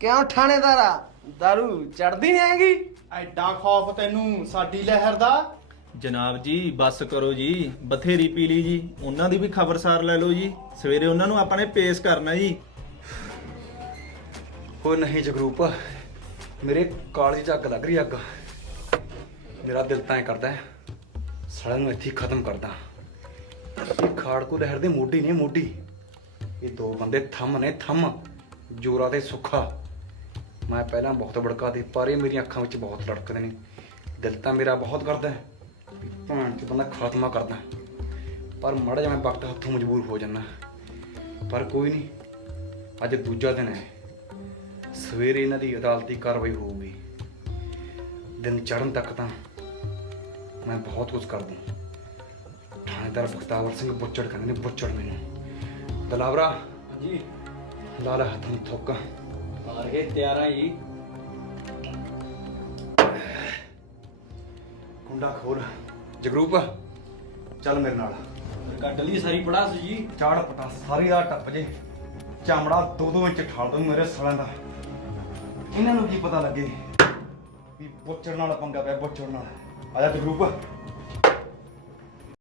ਕਿਉਂ ਠਾਣੇਦਾਰਾ? ਦਾਰੂ ਚੜਦੀ ਨਹੀਂ ਆਏਗੀ? ਐਡਾ ਖੌਫ ਤੈਨੂੰ ਸਾਡੀ ਲਹਿਰ ਦਾ? ਜਨਾਬ ਜੀ ਬੱਸ ਕਰੋ ਜੀ। ਬਥੇਰੀ ਪੀ ਲਈ ਜੀ। ਉਹਨਾਂ ਦੀ ਵੀ ਖਬਰਸਾਰ ਲੈ ਲਓ ਜੀ। ਸਵੇਰੇ ਉਹਨਾਂ ਨੂੰ ਆਪਾਂ ਨੇ ਪੇਸ਼ ਕਰਨਾ ਜੀ। ਉਹ ਨਹੀਂ ਜਗਰੂਪ ਮੇਰੇ ਕਾਲਜ 'ਚ ਅੱਗ ਲੱਗ ਰਹੀ ਅੱਗ। ਮੇਰਾ ਦਿਲ ਤਾਂ ਐ ਕਰਦਾ ਹੈ, ਸਾਲਿਆਂ ਨੂੰ ਇੱਥੇ ਹੀ ਖਤਮ ਕਰਦਾ। ਇਹ ਖਾੜਕੂ ਲਹਿਰ ਦੇ ਮੋਢੀ ਨੇ ਮੋਢੀ। ਇਹ ਦੋ ਬੰਦੇ ਥੰਮ ਨੇ ਥੰਮ। ਜੋਰਾ ਤੇ ਸੁੱਖਾ ਮੈਂ ਪਹਿਲਾਂ ਬਹੁਤ ਭੜਕਾ ਦੇ ਪਰ ਇਹ ਮੇਰੀਆਂ ਅੱਖਾਂ ਵਿੱਚ ਬਹੁਤ ਲੜਕਦੇ ਨੇ। ਦਿਲ ਤਾਂ ਮੇਰਾ ਬਹੁਤ ਕਰਦਾ ਹੈ ਵੀ ਭਾਣ ਚ ਬੰਦਾ ਖਾਤਮਾ ਕਰਦਾ ਪਰ ਮੜਾ ਜਿਹਾ ਮੈਂ ਵਕਤ ਹੱਥੋਂ ਮਜਬੂਰ ਹੋ ਜਾਂਦਾ ਪਰ ਕੋਈ ਨਹੀਂ, ਅੱਜ ਦੂਜਾ ਦਿਨ ਹੈ। ਸਵੇਰੇ ਇਹਨਾਂ ਦੀ ਅਦਾਲਤੀ ਕਾਰਵਾਈ ਹੋਊਗੀ। ਦਿਨ ਚੜ੍ਹਨ ਤੱਕ ਤਾਂ ਮੈਂ ਬਹੁਤ ਕੁਝ ਕਰ ਦੂੰ ਥਾਣੇਦਾਰ ਬਖਤਾਵਰ ਸਿੰਘ ਬੁੱਚੜ ਕਹਿੰਦੇ ਨੇ, ਬੁੱਚੜ ਮੈਨੂੰ। ਦਲਾਵਰਾ। ਜੀ ਲਾਲਾ ਹੱਥ ਨੂੰ ਥੋਕਾ। ਆ ਗਏ ਤਿਆਰਾਂ ਜੀ ਕੁੰਡਾ ਖੋਲ। ਜਗਰੂਪ ਚੱਲ ਮੇਰੇ ਨਾਲ। ਕੱਢ ਲਈ ਸਾਰੀ ਪੜਾਸ ਜੀ। ਚਾੜ ਪਟਾ ਸਾਰੀ ਦਾ ਟੱਪ ਜੇ। ਚਾਮੜਾ ਦੋ ਦੋ ਇੰਚ ਠਾਲ ਦੂੰ ਮੇਰੇ ਸਾਲਿਆਂ ਦਾ। ਇਹਨਾਂ ਨੂੰ ਕੀ ਪਤਾ ਲੱਗੇ? ਵੀ ਬੁੱਚੜ ਨਾਲ ਪੰਗਾ ਪਿਆ ਬੁੱਚੜ ਨਾਲ। ਆ ਜਾ ਜਗਰੂਪ।